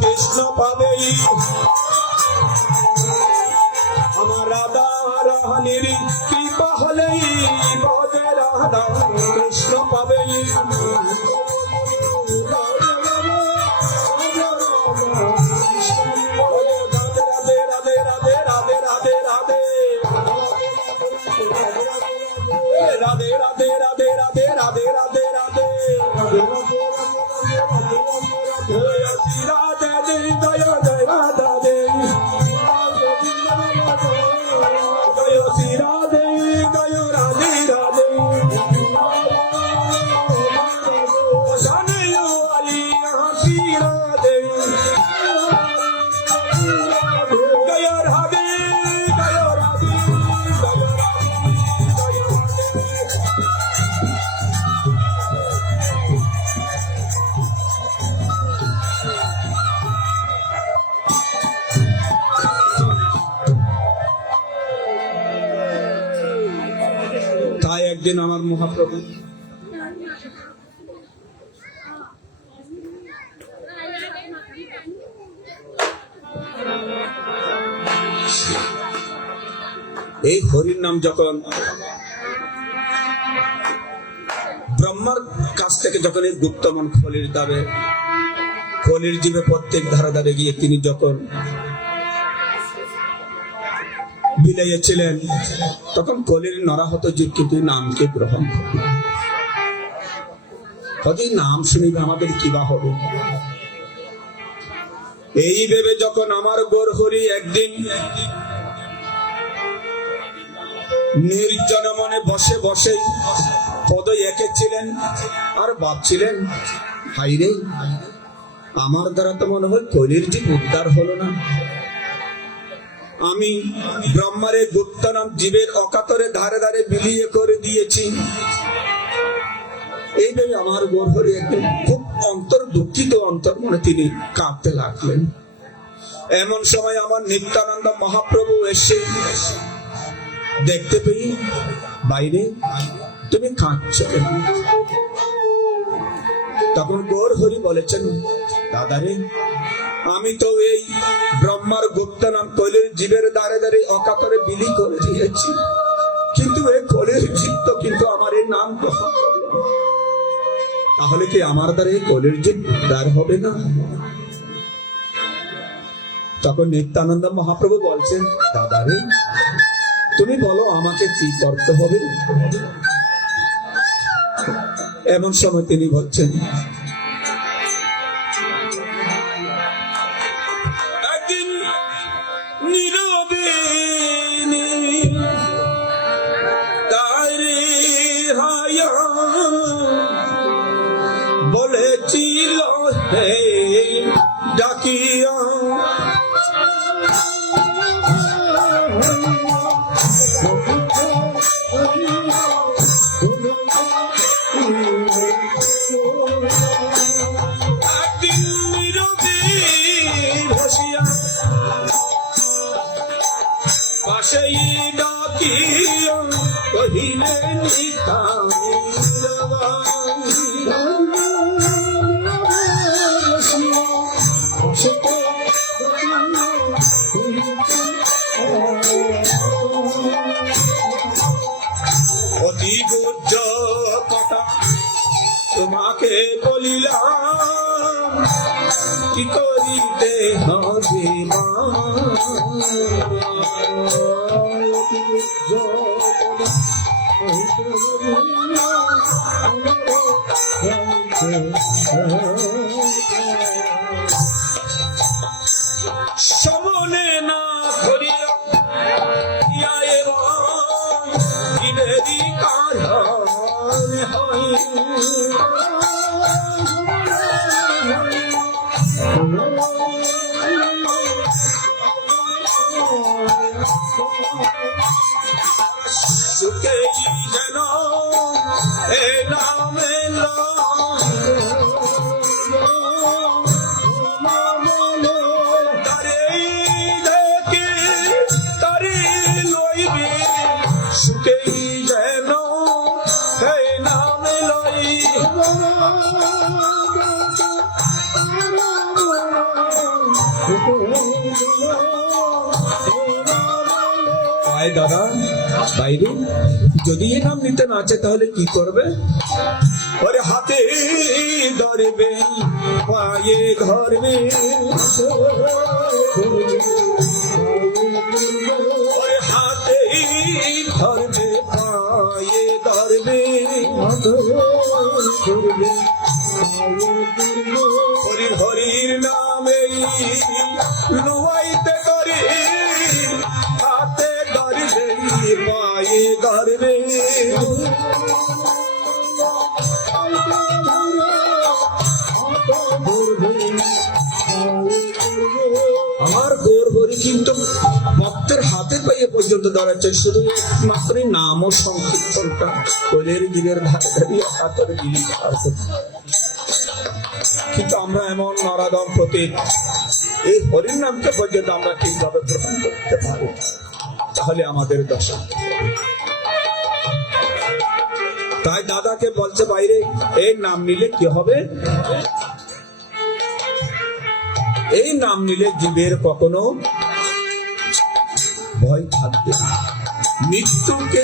কৃষ্ণ পাবেই আমার রাধা রানীর কৃপা হলেই বদে রাধা কৃষ্ণ পাবেই রাধে রাধে রাধে রাধে রাধে রাধে রাধে রাধে রাধে রাধে রাধে রাধে একদিন আমার মহাপ্রভু এই হরির নাম যখন ব্রহ্মার কাছ থেকে যখন এই গুপ্তমন খলির দাবে খলির জীবে প্রত্যেক ধারা ধারে গিয়ে তিনি যখন বিলাইয়াছিলেন তখন কলির নরাহত জীব কিন্তু নামকে গ্রহণ করবে। যদি নাম শুনিবে আমাদের কিবা হবে এই ভেবে যখন আমার গৌরহরি একদিন নির্জন মনে বসে বসে পদ এঁকেছিলেন আর ভাবছিলেন হাইরে আমার দ্বারা তো মনে হয় কলির জীব উদ্ধার হলো না। আমি ব্রহ্মারে গুপ্ত নাম জীবের অকাতরে ধারে ধারে বিলিয়ে করে দিয়েছি। এইভাবে আমার গৌরহরি একদিন খুব অন্তর দুঃখিত অন্তর মনে তিনি কাঁদতে লাগলেন। এমন সময় আমার নিত্যানন্দ মহাপ্রভু এসে দেখতে পেয়ে বাইরে তুমি কাঁদছো কেন? তখন গৌরহরি বলেছেন দাদারে আমি তো এই ব্রহ্মার গুপ্ত নাম কলির জীবের দ্বারে দ্বারে অকাতরে বিলি করে দিয়েছি, কিন্তু এই কলির জীব তো কিন্তু আমার এই নাম গ্রহণ করল, তাহলে কি আমার দ্বারা এই কলির জীব উদ্ধার হবে না? তখন নিত্যানন্দ মহাপ্রভু বলছেন দাদারে তুমি বলো আমাকে কি করতে হবে। এমন সময় তিনি বলছেন বলেছিল হে ডাকিয়া পাশেই ডাকিয়া কহিলে অতি গুজ্জ কথা তোমাকে বলিলাম কি করিতে হবে সমনে না ধরিয়া সুখে যেন এ নামে তারে দেখে তারে লইবে সুখে যেন হে নামে লই আয় দাদা বাইরে, যদি এ নাম নিতে না আছে তাহলে কি করবে? ওরে হাতে ধরবে, পায়ে ধরবে, ওরে হাতে ধরবে, পায়ে ধরবে, হরি হরির নামে লুয়াইতে করে, হাতে ধরবে, পায়ে ধরবে। আমার গৌর হরি কিন্তু ভক্তের হাতে পাইয়ে পর্যন্ত দাঁড়াচ্ছে, শুধু মাত্র নাম ও সংকীর্তনটা কোলের জীবের ধারে ধারিয়ে হাতের বিলি পার করতে। কিন্তু আমরা এমন নরাদম প্রতীক, এই হরির নামকে পর্যন্ত আমরা ঠিকভাবে গ্রহণ করতে পারি, তাহলে আমাদের দশা। তাই দাদাকে বলছে বাইরে, এই নাম নিলে কি হবে? এই নাম নিলে জীবের কখনো ভয় থাকবে না, মৃত্যুকে